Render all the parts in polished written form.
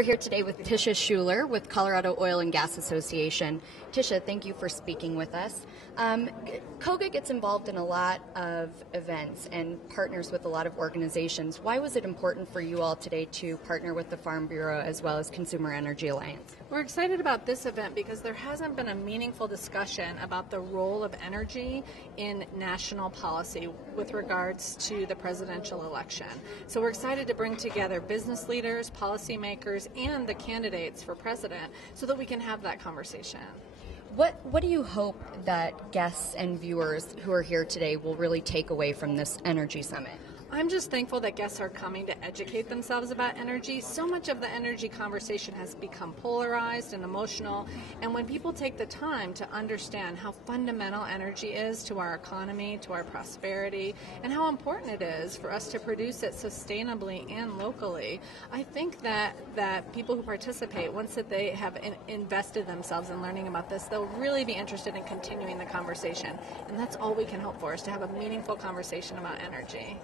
We're here today with TIsha Schuller with Colorado Oil and Gas Association. TIsha, thank you for speaking with us. COGA gets involved in a lot of events and partners with a lot of organizations. Why was it important for you all today to partner with the Farm Bureau as well as Consumer Energy Alliance? We're excited about this event because there hasn't been a meaningful discussion about the role of energy in national policy with regards to the presidential election. So we're excited to bring together business leaders, policymakers, and the candidates for president so that we can have that conversation. What do you hope that guests and viewers who are here today will really take away from this energy summit? I'm just thankful that guests are coming to educate themselves about energy. So much of the energy conversation has become polarized and emotional, and when people take the time to understand how fundamental energy is to our economy, to our prosperity, and how important it is for us to produce it sustainably and locally, I think that people who participate, once that they have invested themselves in learning about this, they'll really be interested in continuing the conversation. And that's all we can hope for, is to have a meaningful conversation about energy.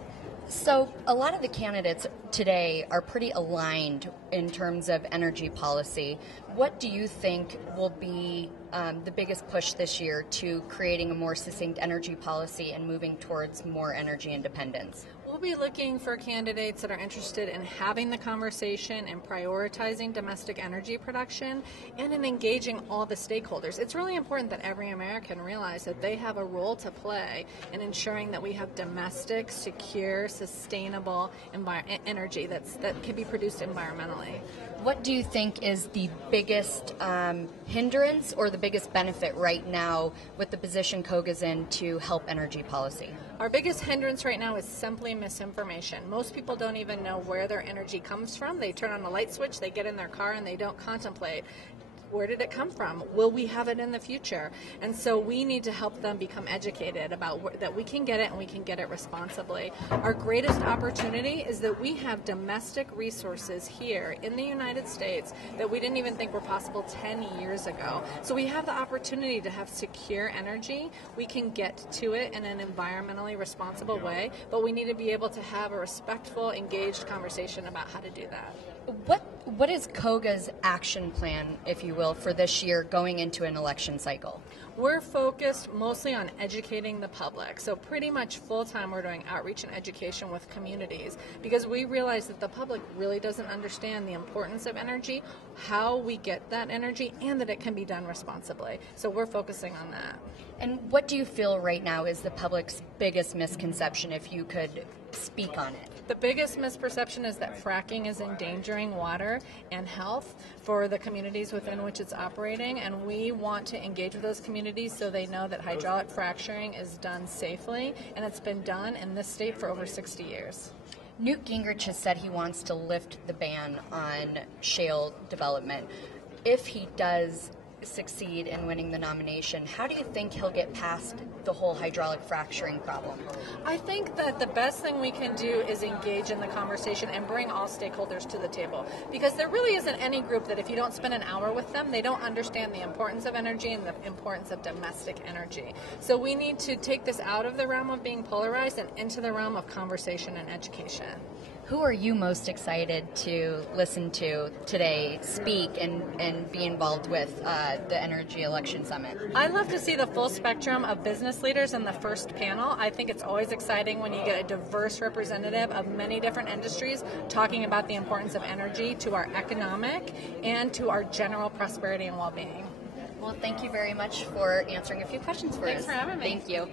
So a lot of the candidates today are pretty aligned in terms of energy policy. What do you think will be the biggest push this year to creating a more succinct energy policy and moving towards more energy independence? We'll be looking for candidates that are interested in having the conversation and prioritizing domestic energy production and in engaging all the stakeholders. It's really important that every American realize that they have a role to play in ensuring that we have domestic, secure, sustainable energy that can be produced environmentally. What do you think is the biggest hindrance or the biggest benefit right now with the position COGA's in to help energy policy? Our biggest hindrance right now is simply misinformation. Most people don't even know where their energy comes from. They turn on a light switch, they get in their car, and they don't contemplate, where did it come from? Will we have it in the future? And so we need to help them become educated about that we can get it and we can get it responsibly. Our greatest opportunity is that we have domestic resources here in the United States that we didn't even think were possible 10 years ago. So we have the opportunity to have secure energy. We can get to it in an environmentally responsible way, but we need to be able to have a respectful, engaged conversation about how to do that. What is COGA's action plan, if you will, for this year going into an election cycle? We're focused mostly on educating the public. So pretty much full-time we're doing outreach and education with communities because we realize that the public really doesn't understand the importance of energy, how we get that energy, and that it can be done responsibly. So we're focusing on that. And what do you feel right now is the public's biggest misconception, if you could speak on it? The biggest misperception is that fracking is endangering water and health for the communities within which it's operating, and we want to engage with those communities so they know that hydraulic fracturing is done safely, and it's been done in this state for over 60 years. Newt Gingrich has said he wants to lift the ban on shale development. If he does succeed in winning the nomination, how do you think he'll get past the whole hydraulic fracturing problem? I think that the best thing we can do is engage in the conversation and bring all stakeholders to the table, because there really isn't any group that if you don't spend an hour with them, they don't understand the importance of energy and the importance of domestic energy. So we need to take this out of the realm of being polarized and into the realm of conversation and education. Who are you most excited to listen to today speak and be involved with the Energy Election Summit? I love to see the full spectrum of business leaders in the first panel. I think it's always exciting when you get a diverse representative of many different industries talking about the importance of energy to our economic and to our general prosperity and well-being. Well, thank you very much for answering a few questions for us. Thanks for having me. Thank you.